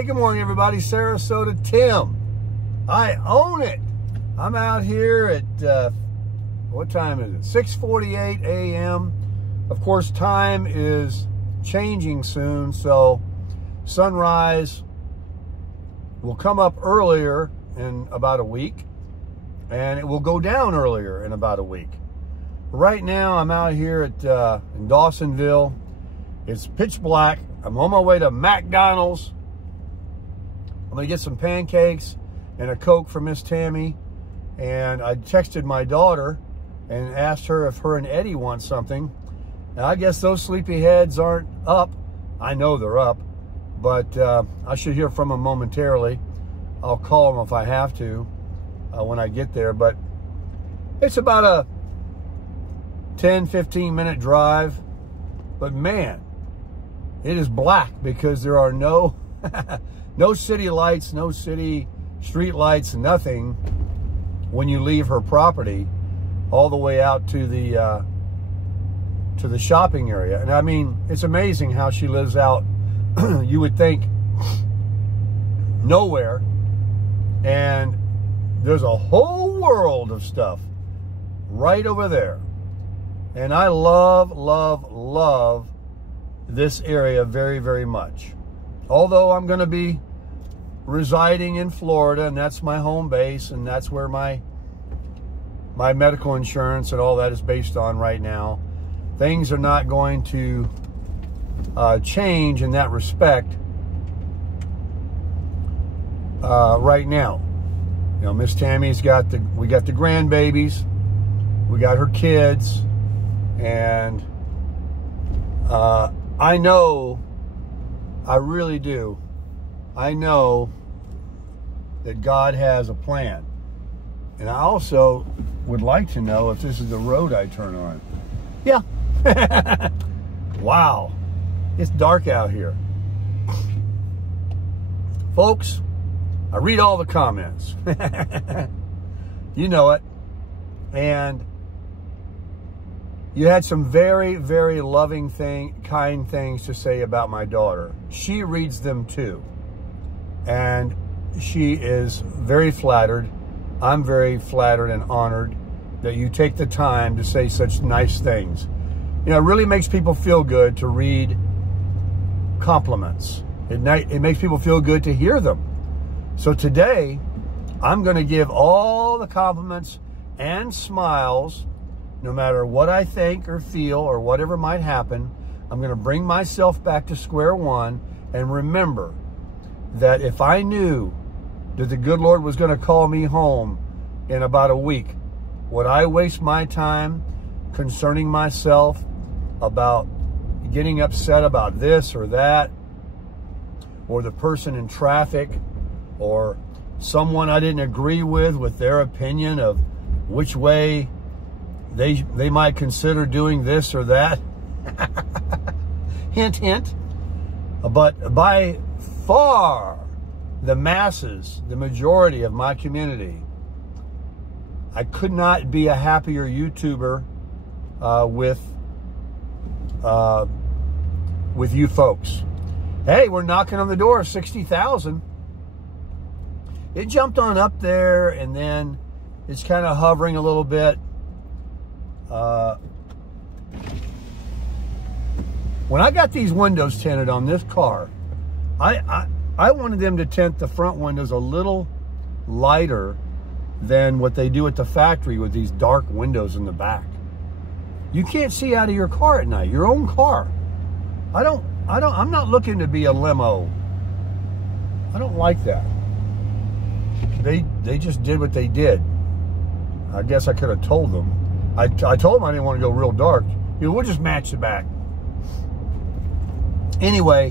Hey, good morning, everybody. Sarasota Tim. I own it. I'm out here at, what time is it? 6:48 a.m. Of course, time is changing soon, so sunrise will come up earlier in about a week, and it will go down earlier in about a week. Right now, I'm out here at in Dawsonville. It's pitch black. I'm on my way to McDonald's. I'm going to get some pancakes and a Coke for Miss Tammy. And I texted my daughter and asked her if her and Eddie want something. And I guess those sleepyheads aren't up. I know they're up, but I should hear from them momentarily. I'll call them if I have to when I get there. But it's about a 10-15 minute drive. But man, it is black because there are no no city lights, no city street lights, nothing when you leave her property all the way out to the shopping area. And I mean, it's amazing how she lives out, you would think, nowhere. And there's a whole world of stuff right over there. And I love, love, love this area very, very much. Although I'm going to be residing in Florida, and that's my home base, and that's where my medical insurance and all that is based on right now. Things are not going to change in that respect right now. You know, Miss Tammy's got we got the grandbabies, we got her kids, and I know, I really do, I know that God has a plan. And I also would like to know if this is the road I turn on. Yeah. Wow. It's dark out here. Folks, I read all the comments. You know it. And you had some very, very loving kind things to say about my daughter. She reads them too. And she is very flattered. I'm very flattered and honored that you take the time to say such nice things. You know, it really makes people feel good to read compliments. It makes people feel good to hear them. So today, I'm going to give all the compliments and smiles, no matter what I think or feel or whatever might happen. I'm going to bring myself back to square one and remember that if I knew that the good Lord was going to call me home in about a week, would I waste my time concerning myself about getting upset about this or that, or the person in traffic, or someone I didn't agree with their opinion of which way they might consider doing this or that? Hint, hint. But by far, the masses, the majority of my community, I could not be a happier YouTuber with you folks. Hey, we're knocking on the door of 60,000. It jumped on up there, and then it's kind of hovering a little bit. When I got these windows tinted on this car, I wanted them to tint the front windows a little lighter than what they do at the factory with these dark windows in the back. You can't see out of your car at night, your own car. I'm not looking to be a limo. I don't like that. They just did what they did. I guess I could have told them. I told them I didn't want to go real dark. You know, we'll just match the back. Anyway,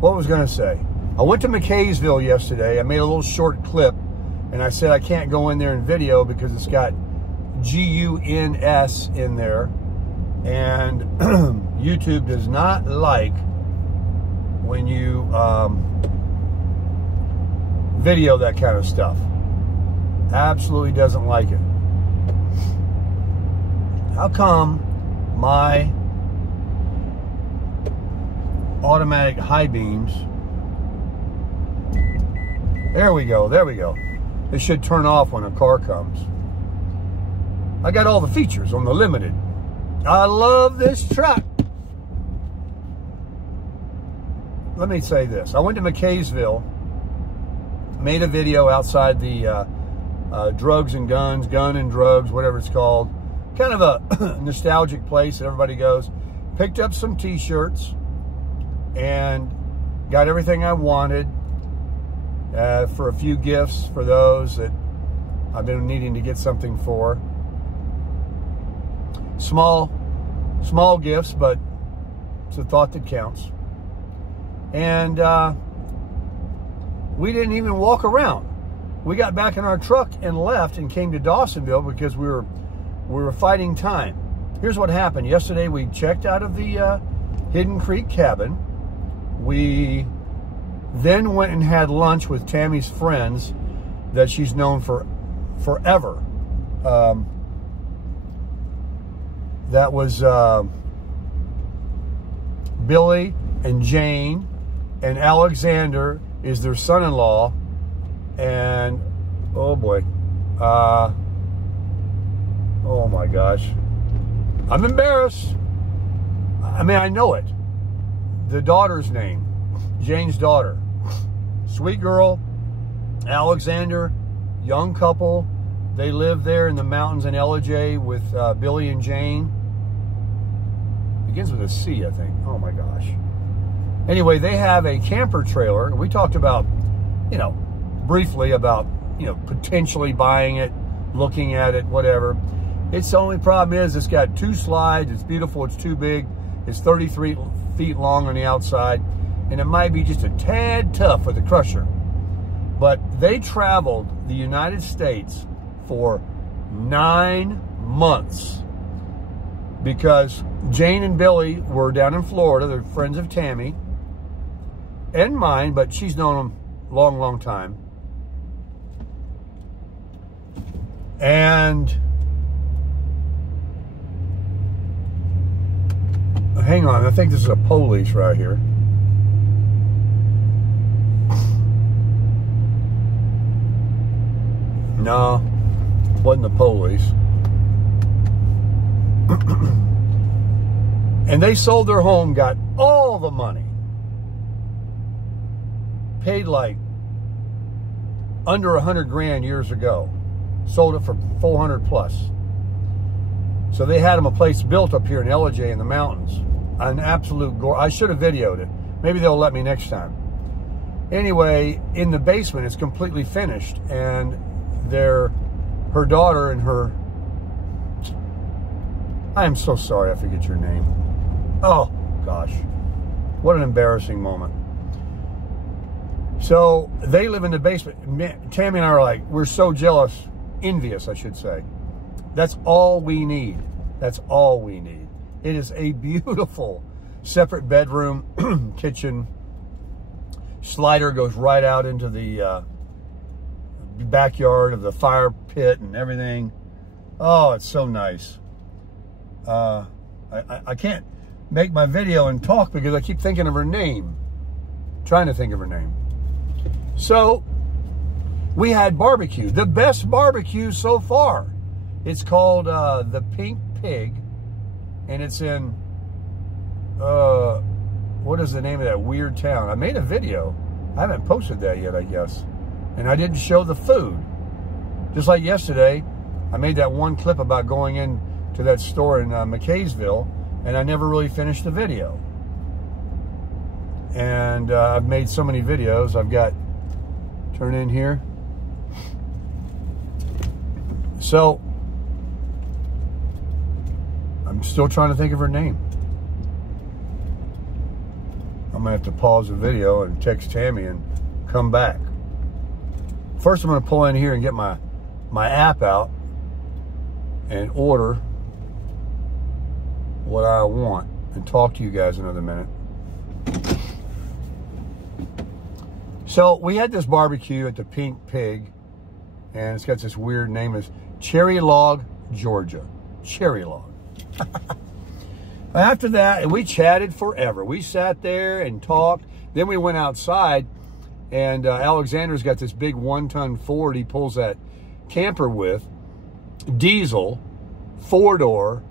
what was I going to say? I went to McKaysville yesterday. I made a little short clip, and I said I can't go in there and video because it's got GUNS in there, and YouTube does not like when you video that kind of stuff. Absolutely doesn't like it. How come my automatic high beams. There we go, there we go. It should turn off when a car comes. I got all the features on the Limited. I love this truck. Let me say this. I went to McKaysville, made a video outside the drugs and guns, gun and drugs, whatever it's called. Kind of a nostalgic place that everybody goes. Picked up some t-shirts and got everything I wanted for a few gifts for those that I've been needing to get something for. Small gifts, but it's a thought that counts. And we didn't even walk around. We got back in our truck and left and came to Dawsonville because we were fighting time. Here's what happened. Yesterday we checked out of the Hidden Creek cabin. We then went and had lunch with Tammy's friends that she's known for forever. That was Billy and Jane, and Alexander is their son-in-law, and oh boy, oh my gosh, I'm embarrassed. I mean, I know it. The daughter's name, Jane's daughter, sweet girl. Alexander, young couple. They live there in the mountains in LJ with Billy and Jane. Begins with a C, I think. Oh my gosh. Anyway, they have a camper trailer. We talked about, you know, briefly about, you know, potentially buying it, looking at it, whatever. Its only problem is it's got 2 slides. It's beautiful. It's too big. It's 33 feet long on the outside. And it might be just a tad tough with a crusher. But they traveled the United States for 9 months because Jane and Billy were down in Florida. They're friends of Tammy and mine, but she's known them long time. And hang on, I think this is a police right here. No, wasn't the police. And they sold their home, got all the money. Paid like under 100 grand years ago. Sold it for 400 plus. So they had them a place built up here in LJ in the mountains. An absolute gore. I should have videoed it. Maybe they'll let me next time. Anyway, in the basement, it's completely finished, and her daughter and her, I am so sorry I forget your name. Oh gosh, what an embarrassing moment. So they live in the basement. Tammy and I are like, we're so jealous, envious I should say. That's all we need. That's all we need. It is a beautiful separate bedroom, kitchen. Slider goes right out into the backyard of the fire pit and everything. Oh, it's so nice. I can't make my video and talk because I keep thinking of her name. Trying to think of her name. So we had barbecue, the best barbecue so far. It's called the Pink Pig, and it's in what is the name of that weird town? I made a video. I haven't posted that yet, I guess. And I didn't show the food. Just like yesterday, I made that one clip about going in to that store in McKaysville, and I never really finished the video. And I've made so many videos. I've got, turn in here. So, I'm still trying to think of her name. I'm gonna have to pause the video and text Tammy and come back. First, I'm gonna pull in here and get my app out and order what I want and talk to you guys another minute. So we had this barbecue at the Pink Pig, and it's got this weird name. It's Cherry Log, Georgia. Cherry Log. After that, we chatted forever. We sat there and talked. Then we went outside, and Alexander's got this big 1-ton Ford he pulls that camper with, diesel, 4-door,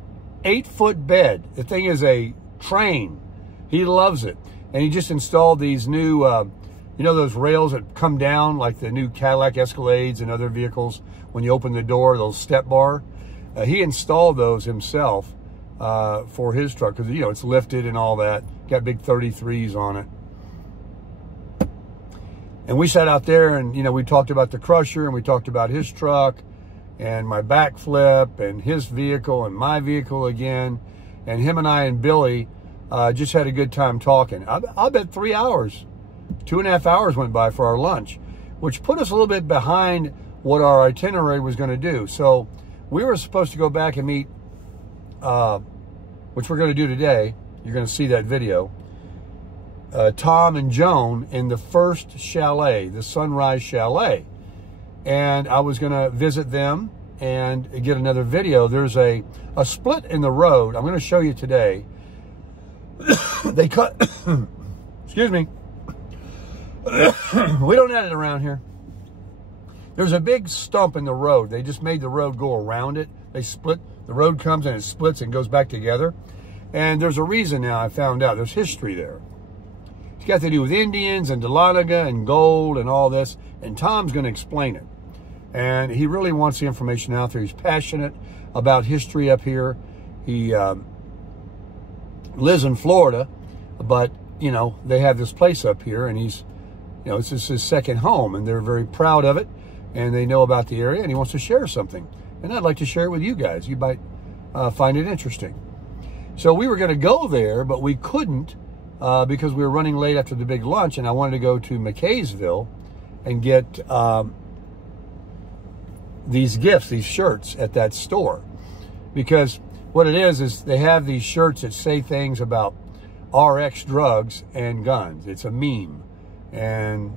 8-foot bed. The thing is a train. He loves it. And he just installed these new, you know, those rails that come down like the new Cadillac Escalades and other vehicles. When you open the door, those step bar. He installed those himself for his truck because, you know, it's lifted and all that. Got big 33s on it. And we sat out there and, you know, we talked about the Crusher and we talked about his truck and my backflip and his vehicle and my vehicle again. And him and I and Billy just had a good time talking. I'll bet 3 hours, 2.5 hours went by for our lunch, which put us a little bit behind what our itinerary was going to do. So we were supposed to go back and meet, which we're going to do today. You're going to see that video. Tom and Joan in the first chalet, the Sunrise Chalet. And I was going to visit them and get another video. There's a split in the road. I'm going to show you today. They cut, excuse me. We don't edit around here. There's a big stump in the road. They just made the road go around it. They split. The road comes and it splits and goes back together. And there's a reason now I found out. There's history there. It's got to do with Indians and Dahlonega and gold and all this. And Tom's going to explain it. And he really wants the information out there. He's passionate about history up here. He lives in Florida, but, you know, they have this place up here. And he's, you know, it's just his second home. And they're very proud of it. And they know about the area. And he wants to share something. And I'd like to share it with you guys. You might find it interesting. So we were going to go there, but we couldn't because we were running late after the big lunch, and I wanted to go to McKaysville and get these gifts, these shirts at that store. Because what it is they have these shirts that say things about RX drugs and guns. It's a meme. And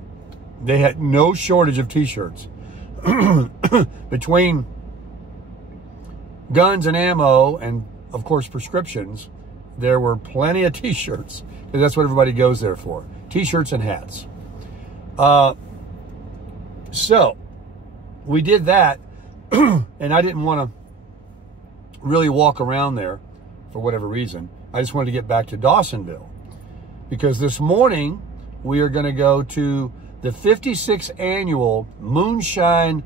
they had no shortage of t-shirts. Between guns and ammo and, of course, prescriptions, there were plenty of t-shirts, because that's what everybody goes there for. T-shirts and hats. So we did that, and I didn't want to really walk around there for whatever reason. I just wanted to get back to Dawsonville, because this morning we are going to go to the 56th annual Moonshine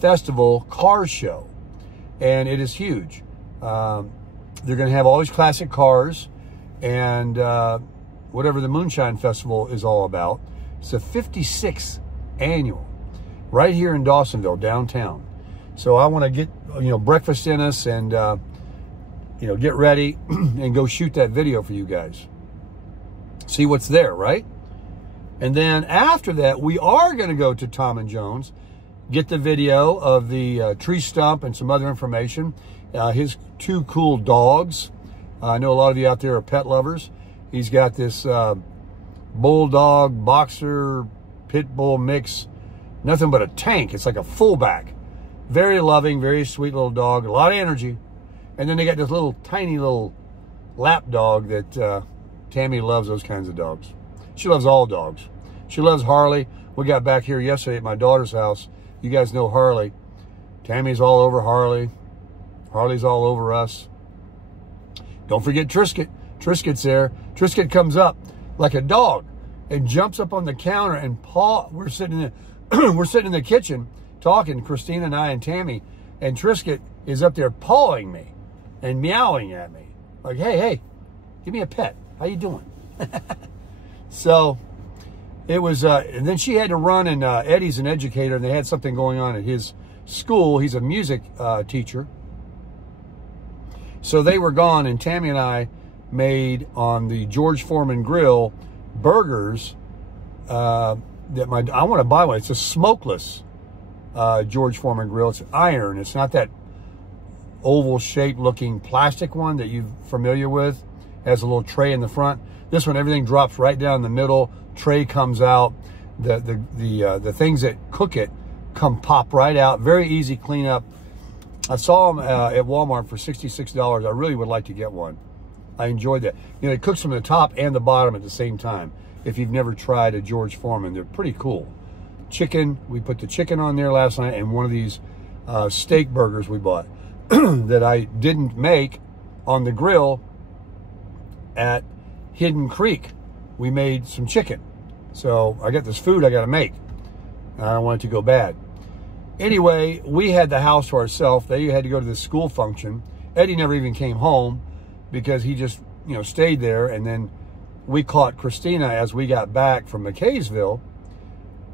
Festival car show. And it is huge. They're going to have all these classic cars and whatever the Moonshine Festival is all about. It's the 56th annual right here in Dawsonville, downtown. So I want to get, you know, breakfast in us and, you know, get ready and go shoot that video for you guys. See what's there, right? And then after that, we are going to go to Tom and Jones, get the video of the tree stump and some other information. His 2 cool dogs. I know a lot of you out there are pet lovers. He's got this bulldog, boxer, pit bull mix. Nothing but a tank. It's like a fullback. Very loving, very sweet little dog. A lot of energy. And then they got this little tiny little lap dog that Tammy loves those kinds of dogs. She loves all dogs. She loves Harley. We got back here yesterday at my daughter's house. You guys know Harley. Tammy's all over Harley. Harley's all over us. Don't forget Trisket. Trisket's there. Trisket comes up like a dog and jumps up on the counter and we're sitting in we're sitting in the kitchen talking, Christina and I and Tammy, and Trisket is up there pawing me and meowing at me. Like, hey, give me a pet. How you doing? So it was, and then she had to run, and Eddie's an educator, and they had something going on at his school. He's a music teacher. So they were gone, and Tammy and I made on the George Foreman grill burgers that I want to buy one. It's a smokeless George Foreman grill. It's iron. It's not that oval shaped looking plastic one that you're familiar with. It has a little tray in the front. This one, everything drops right down the middle. Tray comes out. The things that cook it pop right out. Very easy cleanup. I saw them at Walmart for $66. I really would like to get one. I enjoyed that. You know, it cooks from the top and the bottom at the same time. If you've never tried a George Foreman, they're pretty cool. Chicken, we put the chicken on there last night, and one of these steak burgers we bought that I didn't make on the grill at Hidden Creek. We made some chicken. So I got this food I got to make. I don't want it to go bad. Anyway, we had the house to ourselves. They had to go to this school function. Eddie never even came home because he just, you know, stayed there. And then we caught Christina as we got back from McKaysville,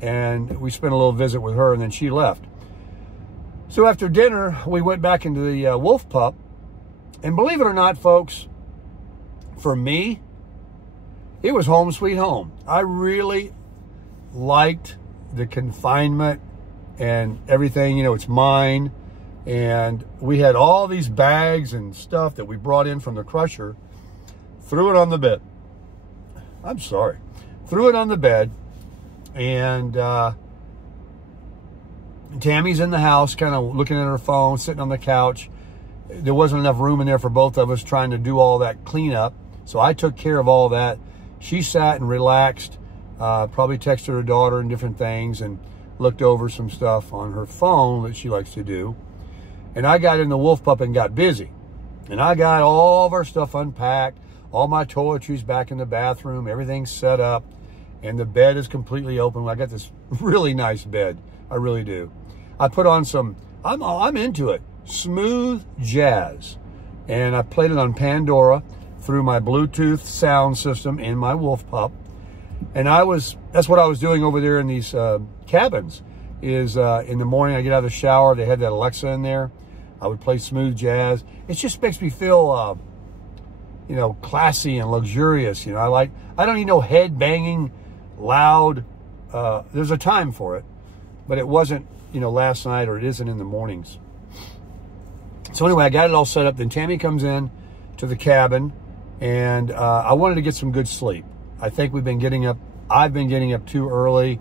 and we spent a little visit with her, and then she left. So after dinner, we went back into the Wolf Pup. And believe it or not, folks, for me, it was home sweet home. I really liked the confinement and everything. You know, it's mine. And we had all these bags and stuff that we brought in from the crusher, threw it on the bed. I'm sorry. Threw it on the bed. And Tammy's in the house, kind of looking at her phone, sitting on the couch. There wasn't enough room in there for both of us trying to do all that cleanup. So I took care of all that. She sat and relaxed, probably texted her daughter and different things, and looked over some stuff on her phone that she likes to do. And I got in the Wolf Pup and got busy. And I got all of our stuff unpacked, all my toiletries back in the bathroom, everything's set up, and the bed is completely open. I got this really nice bed. I really do. I put on some, I'm into it, smooth jazz. And I played it on Pandora through my Bluetooth sound system in my Wolf Pup. And that's what I was doing over there in these cabins, is in the morning I get out of the shower, they had that Alexa in there. I would play smooth jazz. It just makes me feel, you know, classy and luxurious. You know, I don't need no head banging, loud. There's a time for it, but it wasn't, you know, last night, or it isn't in the mornings. So anyway, I got it all set up. Then Tammy comes in to the cabin, and I wanted to get some good sleep. I think I've been getting up too early.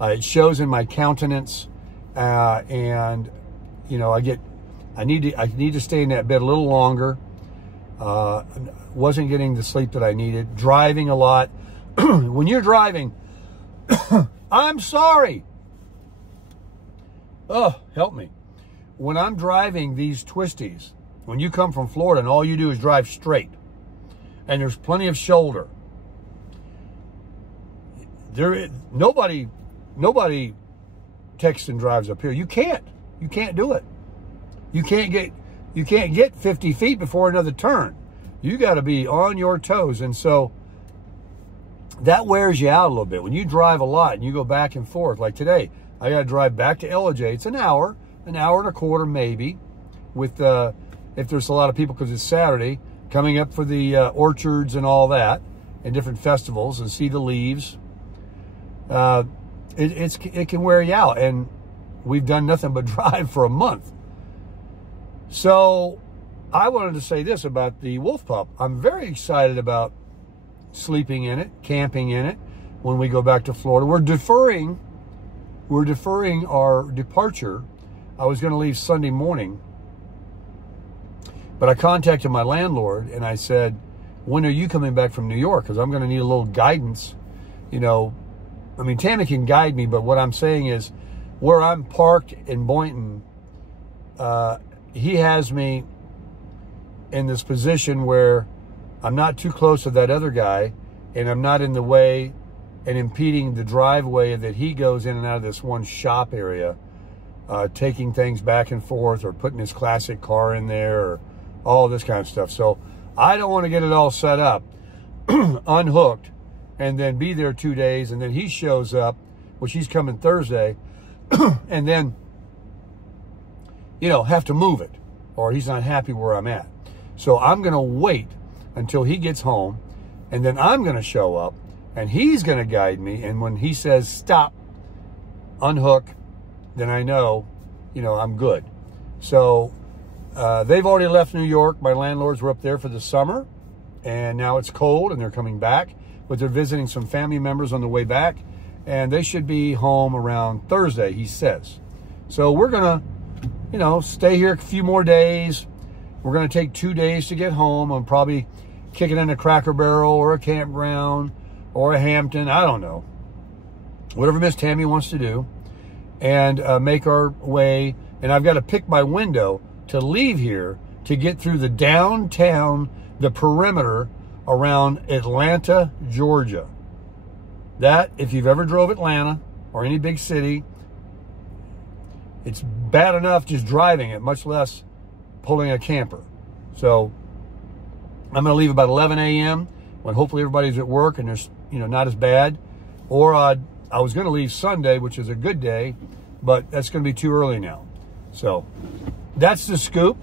It shows in my countenance, and you know, I need to stay in that bed a little longer. Wasn't getting the sleep that I needed. Driving a lot. When you're driving, I'm sorry. Oh, help me. When I'm driving these twisties, when you come from Florida and all you do is drive straight, and there's plenty of shoulder, nobody texts and drives up here. You can't do it. You can't get 50 feet before another turn. You got to be on your toes. And so that wears you out a little bit. When you drive a lot and you go back and forth, like today, I got to drive back to LJ. It's an hour and a quarter maybe, with if there's a lot of people, because it's Saturday, coming up for the orchards and all that, and different festivals, and see the leaves. It can wear you out, and we've done nothing but drive for a month. So I wanted to say this about the Wolf Pup. I'm very excited about sleeping in it, camping in it when we go back to Florida. We're deferring our departure. I was going to leave Sunday morning, but I contacted my landlord and I said, when are you coming back from New York? Because I'm going to need a little guidance. You know, I mean, Tammy can guide me, but what I'm saying is, where I'm parked in Boynton, he has me in this position where I'm not too close to that other guy, and I'm not in the way and impeding the driveway that he goes in and out of this one shop area, taking things back and forth, or putting his classic car in there, or all this kind of stuff. So I don't want to get it all set up, unhooked, and then be there 2 days, and then he shows up, which he's coming Thursday, and then, you know, have to move it, or he's not happy where I'm at. So I'm going to wait until he gets home, and then I'm going to show up, and he's going to guide me. And when he says stop, unhook, then I know, you know, I'm good. So they've already left New York. My landlords were up there for the summer, and now it's cold and they're coming back, but they're visiting some family members on the way back, and they should be home around Thursday, he says. So we're going to, you know, stay here a few more days. We're going to take 2 days to get home. I'm probably kicking in a Cracker Barrel or a campground or a Hampton. I don't know. Whatever Miss Tammy wants to do. And make our way. And I've got to pick my window to leave here to get through the downtown, the perimeter around Atlanta, Georgia. That, if you've ever drove Atlanta or any big city, it's bad enough just driving it, much less pulling a camper. So I'm going to leave about 11 a.m. when hopefully everybody's at work and there's, not as bad. Or I was going to leave Sunday, which is a good day, but that's going to be too early now. So that's the scoop.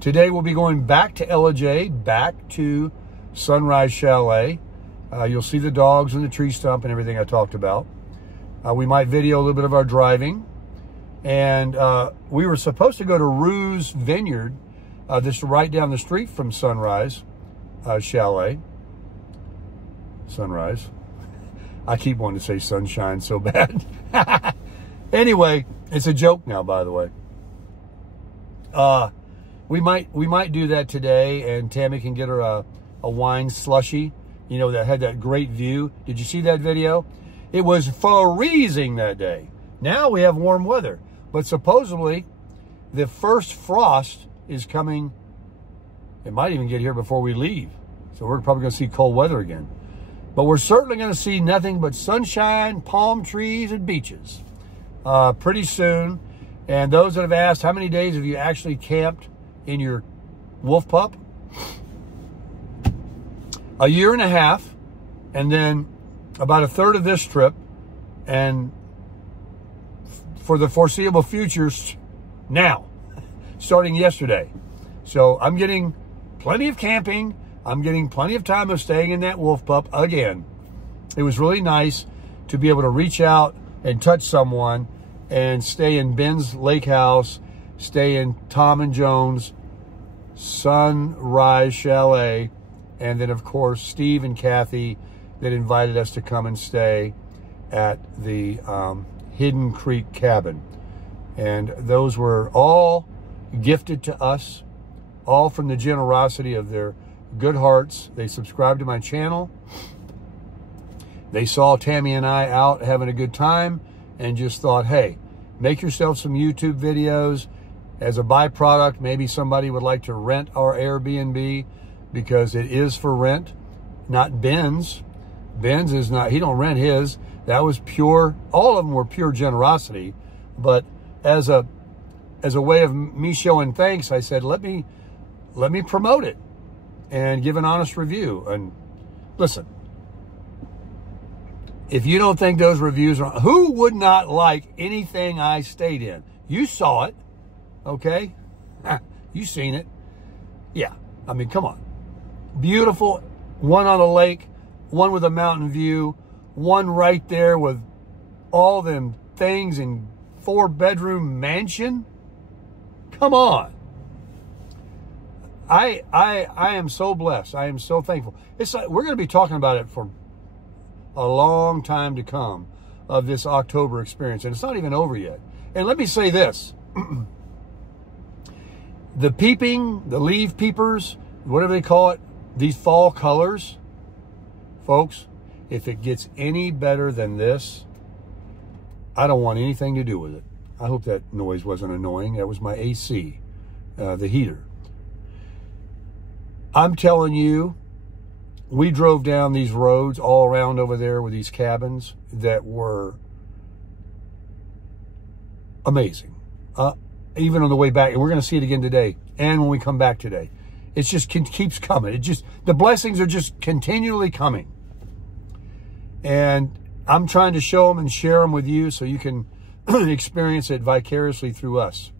Today we'll be going back to LJ, back to Sunrise Chalet. You'll see the dogs and the tree stump and everything I talked about. We might video a little bit of our driving. And we were supposed to go to Rue's Vineyard, just right down the street from Sunrise Chalet. Sunrise. I keep wanting to say sunshine so bad. Anyway, it's a joke now, by the way. We might do that today, and Tammy can get her a wine slushy, that had that great view. Did you see that video? It was freezing that day. Now we have warm weather, but supposedly the first frost is coming. It might even get here before we leave. So we're probably going to see cold weather again. But we're certainly going to see nothing but sunshine, palm trees, and beaches pretty soon. And those that have asked, how many days have you actually camped in your wolf pup? A year and a half, and then about a third of this trip, and for the foreseeable future now, starting yesterday. So I'm getting plenty of camping. I'm getting plenty of time of staying in that wolf pup again. It was really nice to be able to reach out and touch someone and stay in Ben's Lake House, stay in Tom and Jones Sunrise Chalet, and then of course Steve and Kathy that invited us to come and stay at the Hidden Creek Cabin. And those were all gifted to us, all from the generosity of their good hearts. They subscribed to my channel. They saw Tammy and I out having a good time and just thought, hey, make yourself some YouTube videos. As a byproduct, maybe somebody would like to rent our Airbnb, because it is for rent, not Ben's. Ben's is not, he don't rent his. That was pure, all of them were pure generosity. But as a way of me showing thanks, I said, let me promote it and give an honest review. And listen, if you don't think those reviews are, who would not like anything I stayed in? You saw it, okay? You seen it. Yeah, I mean, come on. Beautiful, one on a lake, one with a mountain view, one right there with all them things in 4-bedroom mansion. Come on. I am so blessed. I am so thankful. It's like we're going to be talking about it for a long time to come, of this October experience, and it's not even over yet. And let me say this. The peeping, the leaf peepers, whatever they call it, these fall colors, folks, if it gets any better than this, I don't want anything to do with it. I hope that noise wasn't annoying. That was my AC, the heater. I'm telling you, we drove down these roads all around over there with these cabins that were amazing. Even on the way back, and we're going to see it again today, and when we come back today. It just keeps coming. The blessings are just continually coming. And I'm trying to show them and share them with you so you can experience it vicariously through us.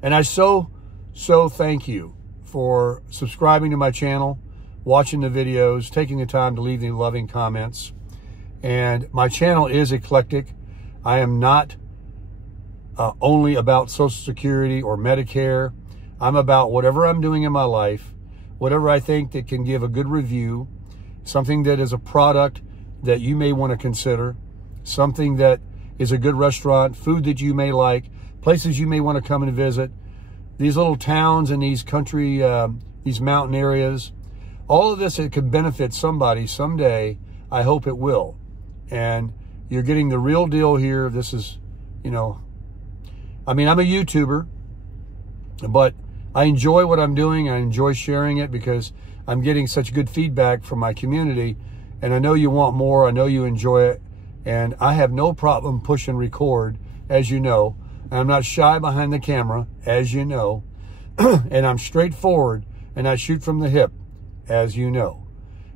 And I so thank you for subscribing to my channel, watching the videos, taking the time to leave the loving comments. And my channel is eclectic. I am not only about Social Security or Medicare. I'm about whatever I'm doing in my life, whatever I think that can give a good review, something that is a product that you may want to consider, something that is a good restaurant, food that you may like, places you may want to come and visit, these little towns and these country, these mountain areas. All of this, it could benefit somebody someday. I hope it will. And you're getting the real deal here. This is, you know, I mean, I'm a YouTuber, but I enjoy what I'm doing. I enjoy sharing it because I'm getting such good feedback from my community. And I know you want more. I know you enjoy it. And I have no problem pushing record, as you know. And I'm not shy behind the camera, as you know. And I'm straightforward, and I shoot from the hip, as you know.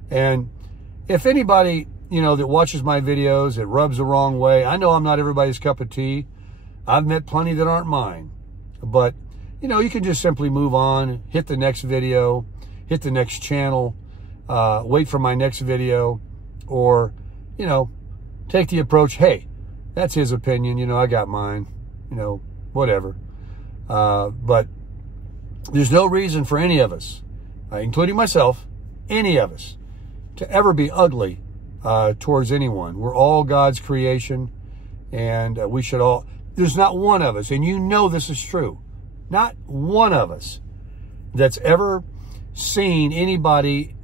And if anybody, you know, that watches my videos, it rubs the wrong way, I know I'm not everybody's cup of tea. I've met plenty that aren't mine. But, you know, you can just simply move on, hit the next video, hit the next channel, wait for my next video, or, you know, take the approach, hey, that's his opinion, you know, I got mine, you know, whatever. But there's no reason for any of us, including myself, any of us, to ever be ugly towards anyone. We're all God's creation, and we should all, there's not one of us, and you know this is true, not one of us that's ever seen anybody,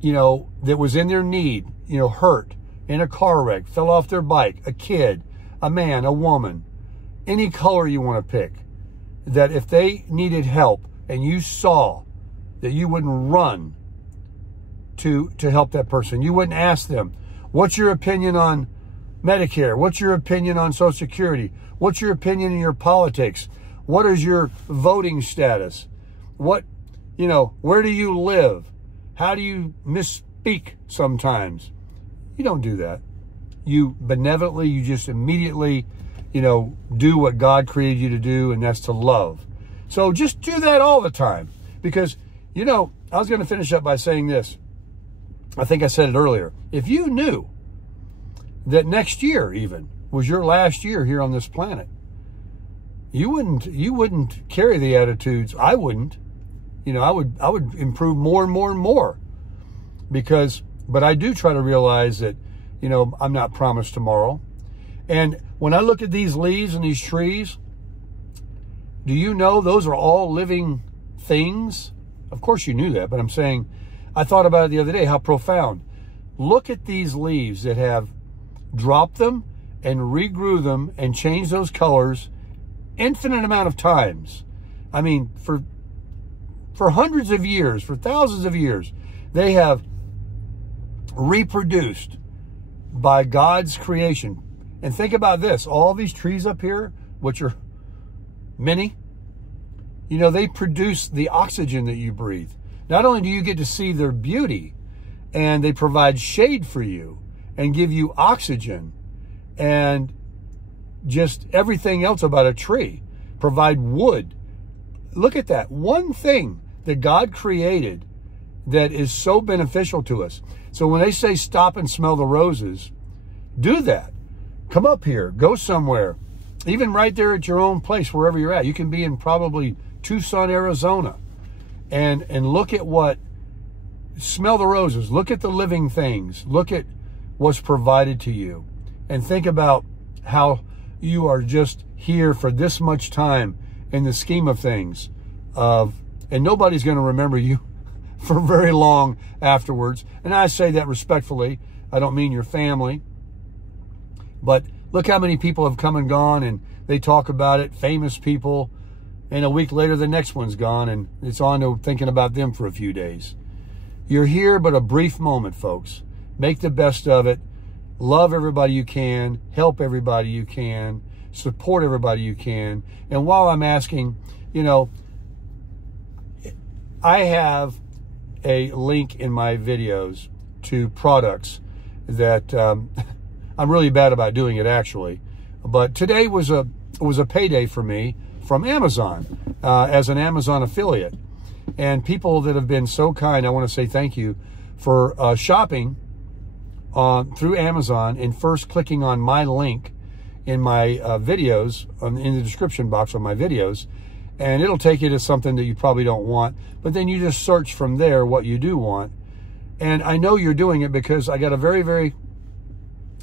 you know, that was in their need, you know, hurt, in a car wreck, fell off their bike, a kid, a man, a woman, any color you want to pick, that if they needed help and you saw, that you wouldn't run to help that person. You wouldn't ask them, what's your opinion on Medicare? What's your opinion on Social Security? What's your opinion in your politics? What is your voting status? What, you know, where do you live? How do you misspeak sometimes? You don't do that. You benevolently, you just immediately, you know, do what God created you to do, and that's to love. So just do that all the time. Because, you know, I was going to finish up by saying this. I think I said it earlier. If you knew that next year even was your last year here on this planet, you wouldn't carry the attitudes. I wouldn't. You know, I would improve more and more and more. But I do try to realize that, you know, I'm not promised tomorrow. And when I look at these leaves and these trees, do you know those are all living things? Of course you knew that, but I'm saying, I thought about it the other day, how profound. Look at these leaves that have dropped them and regrew them and changed those colors infinite amount of times. I mean, for hundreds of years, for thousands of years, they have reproduced by God's creation. And think about this, all these trees up here, which are many, you know, they produce the oxygen that you breathe. Not only do you get to see their beauty, and they provide shade for you and give you oxygen and just everything else about a tree, provide wood. Look at that. One thing that God created that is so beneficial to us. So when they say stop and smell the roses, do that. Come up here, go somewhere, even right there at your own place, wherever you're at. You can be in probably Tucson, Arizona, and look at what, smell the roses, look at the living things, look at what's provided to you, and think about how you are just here for this much time in the scheme of things, and nobody's going to remember you for very long afterwards. And I say that respectfully. I don't mean your family. But look how many people have come and gone, and they talk about it, famous people, and a week later the next one's gone, and it's on to thinking about them for a few days. You're here but a brief moment, folks. Make the best of it. Love everybody you can. Help everybody you can. Support everybody you can. And while I'm asking, you know, I have a link in my videos to products that I'm really bad about doing it, actually. But today was a payday for me from Amazon as an Amazon affiliate. And people that have been so kind, I want to say thank you for shopping through Amazon and first clicking on my link in my videos, in the description box of my videos. And it'll take you to something that you probably don't want. But then you just search from there what you do want. And I know you're doing it because I got a very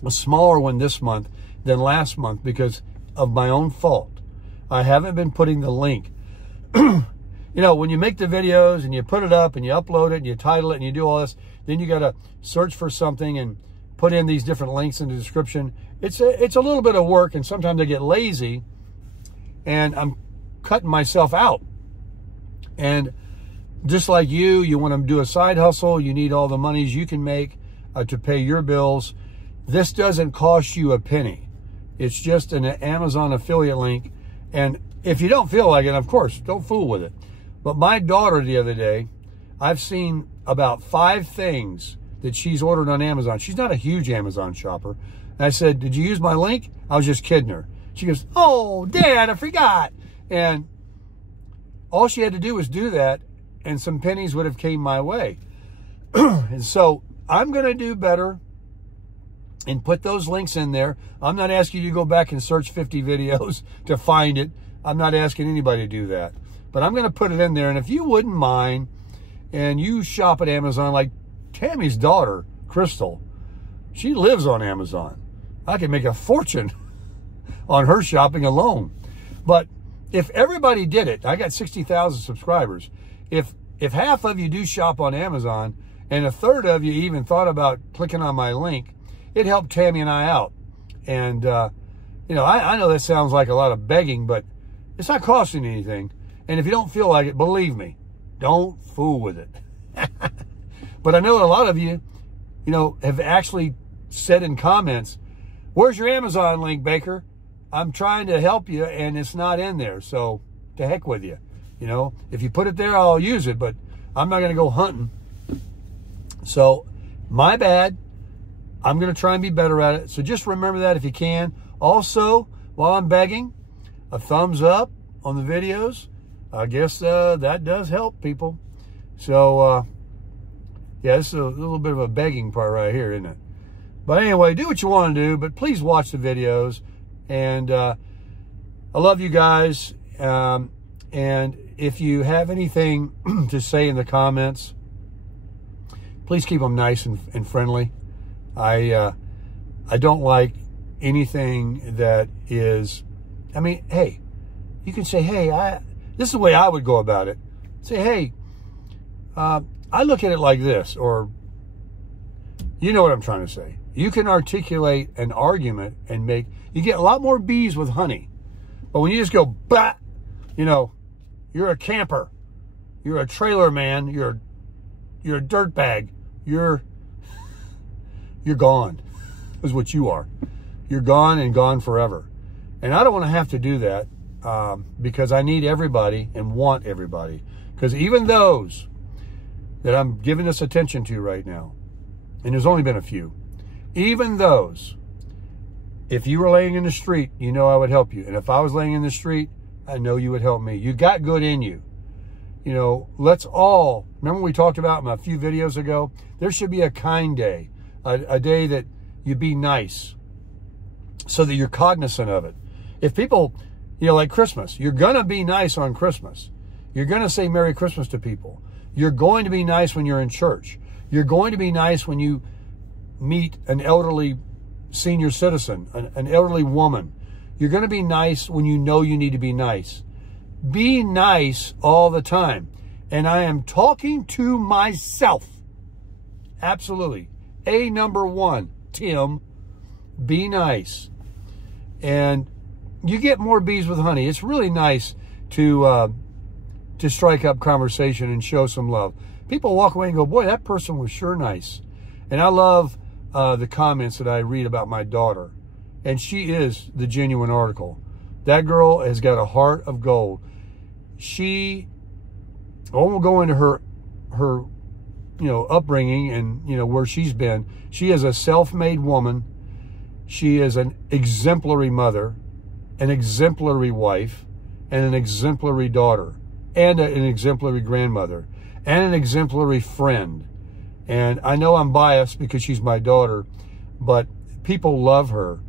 smaller one this month than last month because of my own fault. I haven't been putting the link you know, when you make the videos and you put it up and you upload it and you title it and you do all this, then you got to search for something and put in these different links in the description. It's a little bit of work, and sometimes I get lazy and I'm cutting myself out. And just like you want to do a side hustle, you need all the monies you can make to pay your bills. This doesn't cost you a penny. It's just an Amazon affiliate link. And if you don't feel like it, of course, don't fool with it. But my daughter the other day, I've seen about 5 things that she's ordered on Amazon. She's not a huge Amazon shopper. And I said, did you use my link? I was just kidding her. She goes, oh, Dad, I forgot. And all she had to do was do that, and some pennies would have came my way. And so I'm going to do better and put those links in there. I'm not asking you to go back and search 50 videos to find it. I'm not asking anybody to do that. But I'm going to put it in there. And if you wouldn't mind, and you shop at Amazon, like Tammy's daughter, Crystal, she lives on Amazon. I can make a fortune on her shopping alone. But if everybody did it, I got 60,000 subscribers. If half of you do shop on Amazon, and a third of you even thought about clicking on my link, it helped Tammy and I out. And, you know, I know that sounds like a lot of begging, but it's not costing anything. And if you don't feel like it, believe me, don't fool with it. But I know a lot of you, you know, have actually said in comments, where's your Amazon link, Baker? I'm trying to help you, and it's not in there. So to heck with you. You know, if you put it there, I'll use it, but I'm not going to go hunting. So my bad. I'm going to try and be better at it. So just remember that if you can. Also, while I'm begging, a thumbs up on the videos. I guess that does help people. So, yeah, this is a little bit of a begging part right here, isn't it? But anyway, do what you want to do, but please watch the videos. And I love you guys. And if you have anything to say in the comments, please keep them nice and friendly. I don't like anything that is, I mean, hey, you can say, hey, this is the way I would go about it. Say, hey, I look at it like this, or you know what I'm trying to say. You can articulate an argument and you get a lot more bees with honey. But when you just go, bah, you know, you're a camper, you're a trailer man, you're a dirtbag, you're gone, is what you are. You're gone and gone forever. And I don't want to have to do that because I need everybody and want everybody. Because even those that I'm giving this attention to right now, and there's only been a few, even those, if you were laying in the street, you know I would help you. And if I was laying in the street, I know you would help me. You got good in you. You know, let's all, remember we talked about a few videos ago, there should be a kind day. A day that you be nice so that you're cognizant of it. If people, you know, like Christmas, you're going to be nice on Christmas. You're going to say Merry Christmas to people. You're going to be nice when you're in church. You're going to be nice when you meet an elderly senior citizen, an elderly woman. You're going to be nice when you know you need to be nice. Be nice all the time. And I am talking to myself. Absolutely. Number 1, Tim, be nice. And you get more bees with honey. It's really nice to strike up conversation and show some love. People walk away and go, boy, that person was sure nice. And I love the comments that I read about my daughter. And she is the genuine article. That girl has got a heart of gold. I won't go into her you know, upbringing and, you know, where she's been. She is a self-made woman. She is an exemplary mother, an exemplary wife, and an exemplary daughter, and an exemplary grandmother, and an exemplary friend. And I know I'm biased because she's my daughter, but people love her.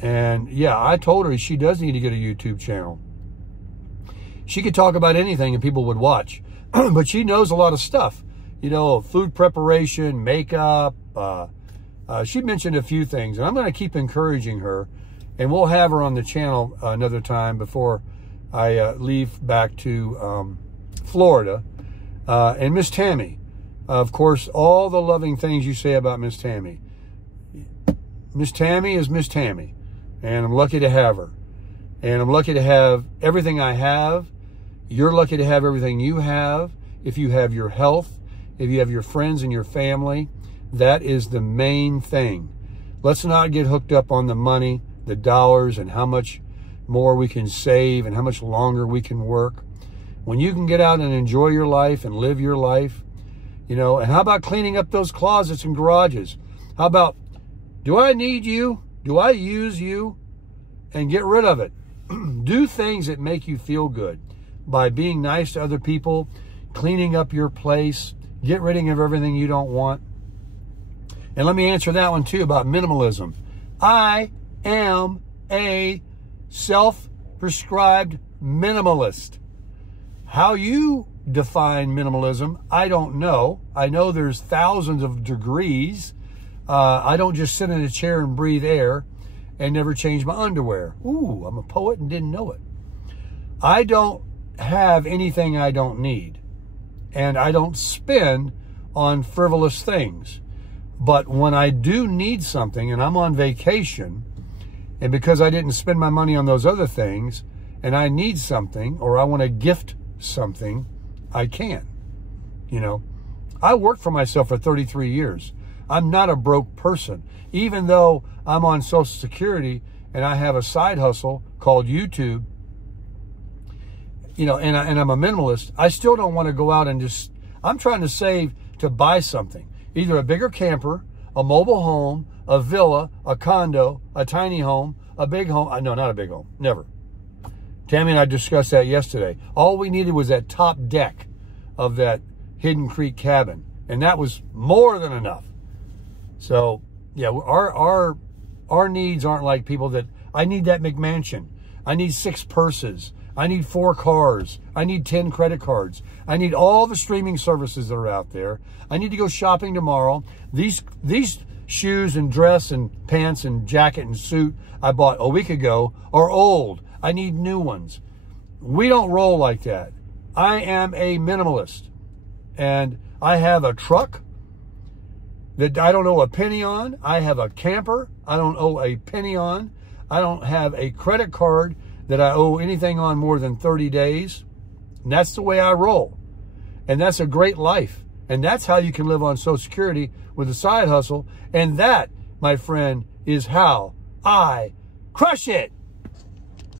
And yeah, I told her she does need to get a YouTube channel. She could talk about anything and people would watch, but she knows a lot of stuff. You know, food preparation, makeup. She mentioned a few things, and I'm going to keep encouraging her, and we'll have her on the channel another time before I leave back to Florida. And Miss Tammy, of course, all the loving things you say about Miss Tammy. Miss Tammy is Miss Tammy, and I'm lucky to have her. And I'm lucky to have everything I have. You're lucky to have everything you have. If you have your health, if you have your friends and your family, that is the main thing. Let's not get hooked up on the money, the dollars, and how much more we can save and how much longer we can work. When you can get out and enjoy your life and live your life, you know, and how about cleaning up those closets and garages? How about, do I need you? Do I use you? And get rid of it. Do things that make you feel good by being nice to other people, cleaning up your place, get rid of everything you don't want. And let me answer that one too about minimalism. I am a self-prescribed minimalist. How you define minimalism, I don't know. I know there's thousands of degrees. I don't just sit in a chair and breathe air and never change my underwear. Ooh, I'm a poet and didn't know it. I don't have anything I don't need. And I don't spend on frivolous things. But when I do need something and I'm on vacation, and because I didn't spend my money on those other things, and I need something, or I want to gift something, I can. You know, I worked for myself for 33 years. I'm not a broke person. Even though I'm on Social Security and I have a side hustle called YouTube, you know, and I'm a minimalist, I still don't want to go out and just, I'm trying to save to buy something. Either a bigger camper, a mobile home, a villa, a condo, a tiny home, a big home. No, not a big home. Never. Tammy and I discussed that yesterday. All we needed was that top deck of that Hidden Creek cabin. And that was more than enough. So, yeah, our needs aren't like people that, I need that McMansion. I need 6 purses. I need 4 cars. I need 10 credit cards. I need all the streaming services that are out there. I need to go shopping tomorrow. These shoes and dress and pants and jacket and suit I bought a week ago are old. I need new ones. We don't roll like that. I am a minimalist. And I have a truck that I don't owe a penny on. I have a camper I don't owe a penny on. I don't have a credit card that I owe anything on more than 30 days. And that's the way I roll. And that's a great life. And that's how you can live on Social Security with a side hustle. And that, my friend, is how I crush it.